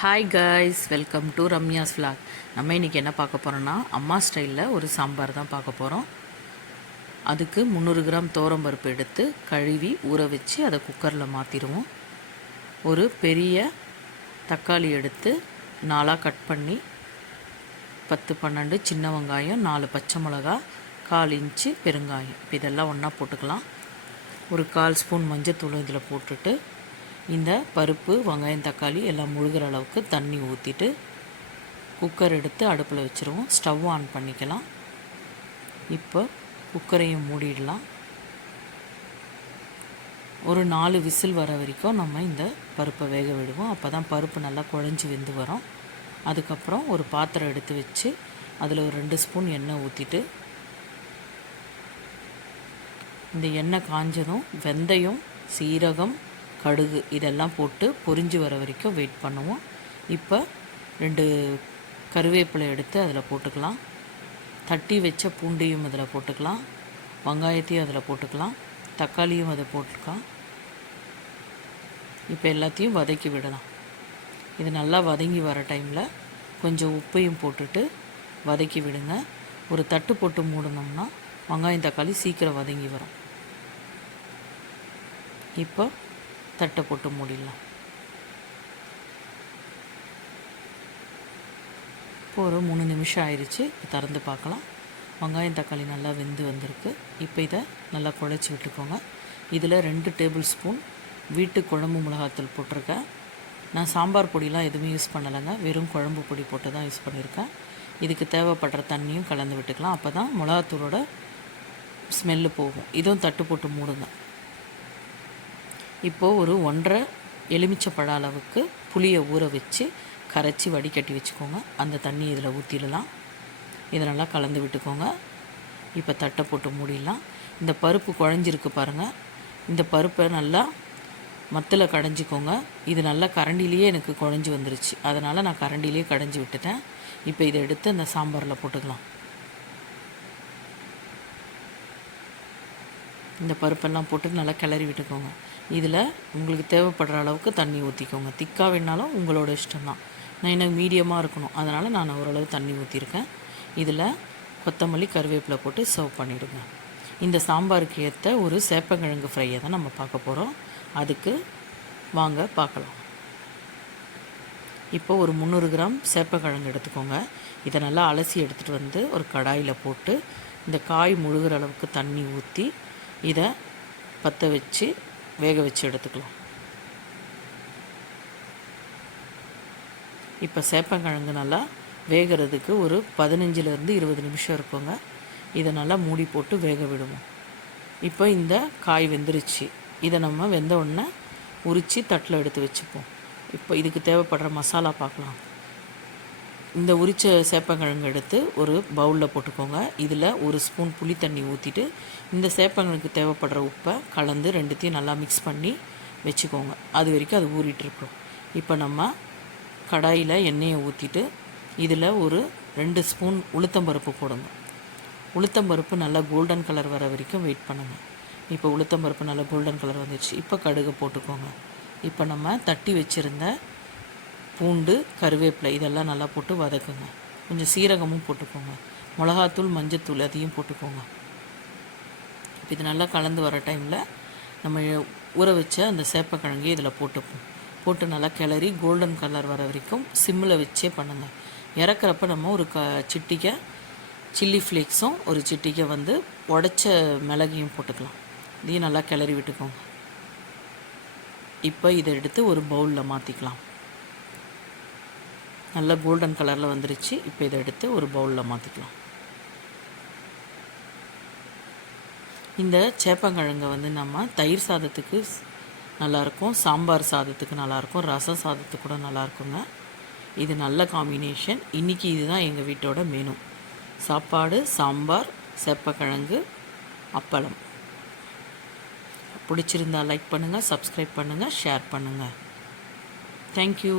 Hi guys, welcome to Ramya's vlog. நம்ம இன்றைக்கி என்ன பார்க்க போகிறோன்னா அம்மா ஸ்டைலில் ஒரு சாம்பார் தான் பார்க்க போகிறோம். அதுக்கு 300 கிராம் பருப்பு எடுத்து கழுவி ஊற வச்சு அதை குக்கரில் மாற்றிடுவோம். ஒரு பெரிய தக்காளி எடுத்து 4 கட் பண்ணி 10-12 சின்ன வெங்காயம், 4 பச்சை மிளகா, 1/4 இன்ச்சு பெருங்காயம், இதெல்லாம் ஒன்றா போட்டுக்கலாம். ஒரு 1/4 ஸ்பூன் மஞ்சத்தூள் இதில் போட்டுட்டு இந்த பருப்பு, வெங்காயம், தக்காளி எல்லாம் முழுகிற அளவுக்கு தண்ணி ஊற்றிட்டு குக்கர் எடுத்து அடுப்பில் வச்சுருவோம். ஸ்டவ் ஆன் பண்ணிக்கலாம். இப்போ குக்கரையும் மூடிடலாம். ஒரு 4 விசில் வர வரைக்கும் நம்ம இந்த பருப்பை வேக விடுவோம். அப்போ தான் பருப்பு நல்லா குழஞ்சி வெந்து வரும். அதுக்கப்புறம் ஒரு பாத்திரம் எடுத்து வச்சு அதில் ஒரு 2 ஸ்பூன் எண்ணெய் ஊற்றிட்டு இந்த எண்ணெய் காஞ்சதும் வெந்தயம், சீரகம், கடுகு இதெல்லாம் போட்டு பொரிஞ்சு வர வரைக்கும் வெயிட் பண்ணுவோம். இப்போ 2 கருவேப்பிலை எடுத்து அதில் போட்டுக்கலாம். தட்டி வச்ச பூண்டையும் அதில் போட்டுக்கலாம். வெங்காயத்தையும் அதில் போட்டுக்கலாம். தக்காளியும் அதை போட்டுக்கலாம். இப்போ எல்லாத்தையும் வதக்கி விடலாம். இது நல்லா வதங்கி வர டைமில் கொஞ்சம் உப்பையும் போட்டுட்டு வதக்கி விடுங்க. ஒரு தட்டு போட்டு மூடினோம்னா வெங்காயம், தக்காளி சீக்கிரம் வதங்கி வரும். இப்போ தட்டை போட்டு மூடிடலாம். இப்போ ஒரு 3 நிமிஷம் ஆயிடுச்சு. இப்போ திறந்து பார்க்கலாம். வெங்காயம், தக்காளி நல்லா வெந்து வந்திருக்கு. இப்போ இதை நல்லா குழச்சி விட்டுக்கோங்க. இதில் 2 டேபிள் ஸ்பூன் வீட்டு குழம்பு மிளகாத்தூள் போட்டிருக்கேன். நான் சாம்பார் பொடியெலாம் எதுவுமே யூஸ் பண்ணலைங்க, வெறும் குழம்பு பொடி போட்டு தான் யூஸ் பண்ணியிருக்கேன். இதுக்கு தேவைப்படுற தண்ணியும் கலந்து விட்டுக்கலாம். அப்போ தான் மிளகாத்தூளோட ஸ்மெல்லு போகும். இதுவும் தட்டு போட்டு மூடுங்க. இப்போது ஒரு 1.5 எலுமிச்சைப்பழ அளவுக்கு புளியை ஊற வச்சு கரைச்சி வடிகட்டி வச்சுக்கோங்க. அந்த தண்ணி இதில் ஊற்றிடலாம். இதை நல்லா கலந்து விட்டுக்கோங்க. இப்போ தட்டை போட்டு மூடிடலாம். இந்த பருப்பு குழஞ்சிருக்கு பாருங்கள். இந்த பருப்பை நல்லா மத்தில் கடைஞ்சிக்கோங்க. இது நல்லா கரண்டிலேயே எனக்கு குழஞ்சி வந்துருச்சு. அதனால் நான் கரண்டிலேயே கடைஞ்சி விட்டுட்டேன். இப்போ இதை எடுத்து அந்த சாம்பாரில் போட்டுக்கலாம். இந்த பருப்பெல்லாம் போட்டு நல்லா கிளறி விட்டுக்கோங்க. இதில் உங்களுக்கு தேவைப்படுற அளவுக்கு தண்ணி ஊற்றிக்கோங்க. திக்காக வேணாலும் உங்களோட இஷ்டம்தான். நான் எனக்கு மீடியமாக இருக்கணும், அதனால் நான் ஓரளவு தண்ணி ஊற்றிருக்கேன். இதில் கொத்தமல்லி, கருவேப்பிலை போட்டு சர்வ் பண்ணிவிடுங்க. இந்த சாம்பாருக்கு ஏற்ற ஒரு சேப்பங்கிழங்கு ஃப்ரையை தான் நம்ம பார்க்க போகிறோம். அதுக்கு வாங்க பார்க்கலாம். இப்போ ஒரு 300 கிராம் சேப்பங்கிழங்கு எடுத்துக்கோங்க. இதை நல்லா அலசி எடுத்துகிட்டு வந்து ஒரு கடாயில் போட்டு இந்த காய் முழுகிற அளவுக்கு தண்ணி ஊற்றி இதை பற்ற வச்சு வேக வச்சு எடுத்துக்கலாம். இப்போ சேப்பங்கிழங்கு நல்லா வேகிறதுக்கு ஒரு 15லேருந்து 20 நிமிஷம் இருக்குங்க. இதை நல்லா மூடி போட்டு வேக விடுவோம். இப்போ இந்த காய் வெந்துருச்சு. இதை நம்ம வெந்த உடனே உரித்து தட்டில் எடுத்து வச்சுப்போம். இப்போ இதுக்கு தேவைப்படுற மசாலா பார்க்கலாம். இந்த உரித்த சேப்பங்கிழங்கு எடுத்து ஒரு பவுலில் போட்டுக்கோங்க. இதில் 1 ஸ்பூன் புளி தண்ணி ஊற்றிட்டு இந்த சேப்பங்கிழங்குக்கு தேவைப்படுற உப்பை கலந்து 2த்தையும் நல்லா மிக்ஸ் பண்ணி வச்சுக்கோங்க. அது வரைக்கும் அது ஊறிட்டுருக்கோம். இப்போ நம்ம கடாயில் எண்ணெயை ஊற்றிட்டு இதில் ஒரு 2 ஸ்பூன் உளுத்தம்பருப்பு போடுங்க. உளுத்தம்பருப்பு நல்லா கோல்டன் கலர் வர வரைக்கும் வெயிட் பண்ணுங்கள். இப்போ உளுத்தம்பருப்பு நல்லா கோல்டன் கலர் வந்துடுச்சு. இப்போ கடுகு போட்டுக்கோங்க. இப்போ நம்ம தட்டி வச்சுருந்த பூண்டு, கருவேப்பிலை இதெல்லாம் நல்லா போட்டு வதக்குங்க. கொஞ்சம் சீரகமும் போட்டுக்கோங்க. மிளகாத்தூள், மஞ்சத்தூள் அதையும் போட்டுக்கோங்க. இப்போ இது நல்லா கலந்து வர டைமில் நம்ம ஊற வச்ச அந்த சேப்பக்கிழங்கு இதில் போட்டு நல்லா கிளறி கோல்டன் கலர் வர வரைக்கும் சிம்மில் வச்சே பண்ணுங்கள். இறக்குறப்ப நம்ம ஒரு சிட்டிக்கை சில்லி ஃப்ளேக்ஸும் ஒரு சிட்டிக்கை உடைச்ச மிளகையும் போட்டுக்கலாம். இதையும் நல்லா கிளறி விட்டுக்கோங்க. இப்போ இதை எடுத்து ஒரு பவுலில் மாற்றிக்கலாம். நல்லா கோல்டன் கலரில் வந்துருச்சு. இப்போ இதை எடுத்து ஒரு பவுலில் மாற்றிக்கலாம். இந்த சேப்பங்கிழங்கை நம்ம தயிர் சாதத்துக்கு நல்லாயிருக்கும், சாம்பார் சாதத்துக்கு நல்லாயிருக்கும், ரசம் சாதத்துக்கு கூட நல்லாயிருக்குங்க. இது நல்ல காம்பினேஷன். இன்றைக்கி இதுதான் எங்கள் வீட்டோட மெனு. சாப்பாடு, சாம்பார், சேப்பக்கிழங்கு, அப்பளம். பிடிச்சிருந்தால் லைக் பண்ணுங்கள், சப்ஸ்கிரைப் பண்ணுங்கள், ஷேர் பண்ணுங்கள். தேங்க்யூ.